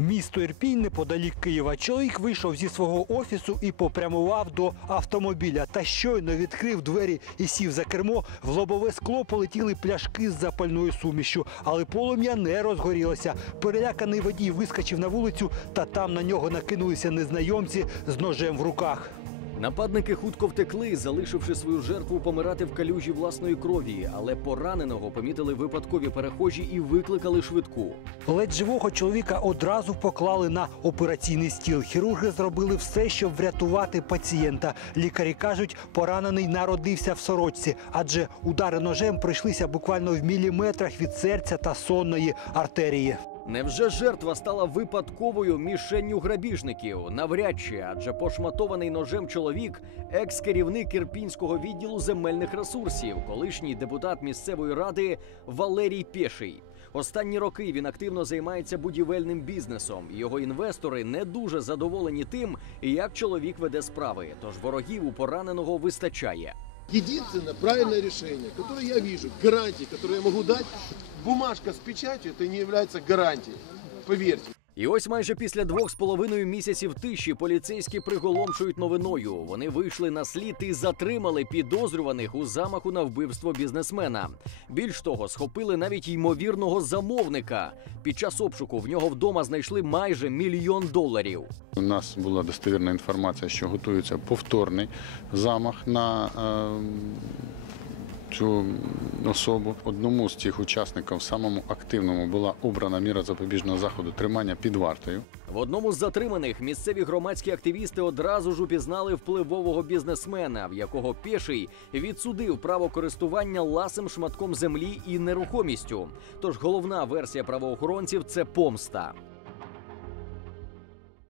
Місто Ірпінь неподалік Києва. Чоловік вийшов зі свого офісу і попрямував до автомобіля. Та щойно відкрив двері і сів за кермо. В лобове скло полетіли пляшки з запальною сумішю, але полум'я не розгорілося. Переляканий водій вискочив на вулицю, та там на нього накинулися незнайомці з ножем в руках. Нападники хутко втекли, залишивши свою жертву помирати в калюжі власної крові, але пораненого помітили випадкові перехожі і викликали швидку. Ледь живого чоловіка одразу поклали на операційний стіл. Хірурги зробили все, щоб врятувати пацієнта. Лікарі кажуть, поранений народився в сорочці, адже удари ножем прийшлися буквально в міліметрах від серця та сонної артерії. Невже жертва стала випадковою мішенню грабіжників? Навряд чи, адже пошматований ножем чоловік, екс-керівник ірпінського відділу земельних ресурсів, колишній депутат місцевої ради Валерій Пєший. Останні роки він активно займається будівельним бізнесом. Його інвестори не дуже задоволені тим, як чоловік веде справи. Тож ворогів у пораненого вистачає. Единственное правильное решение, которое я вижу, гарантии, которые я могу дать, бумажка с печатью, это не является гарантией. Поверьте. І ось майже після двох з половиною місяців тиші поліцейські приголомшують новиною. Вони вийшли на слід і затримали підозрюваних у замаху на вбивство бізнесмена. Більш того, схопили навіть ймовірного замовника. Під час обшуку в нього вдома знайшли майже мільйон доларів. У нас була достовірна інформація, що готується повторний замах на е, цю особу. Одному з цих учасників, самому активному, була обрана міра запобіжного заходу тримання під вартою. В одному з затриманих місцеві громадські активісти одразу ж упізнали впливового бізнесмена, в якого піший відсудив право користування ласим шматком землі і нерухомістю. Тож головна версія правоохоронців це помста.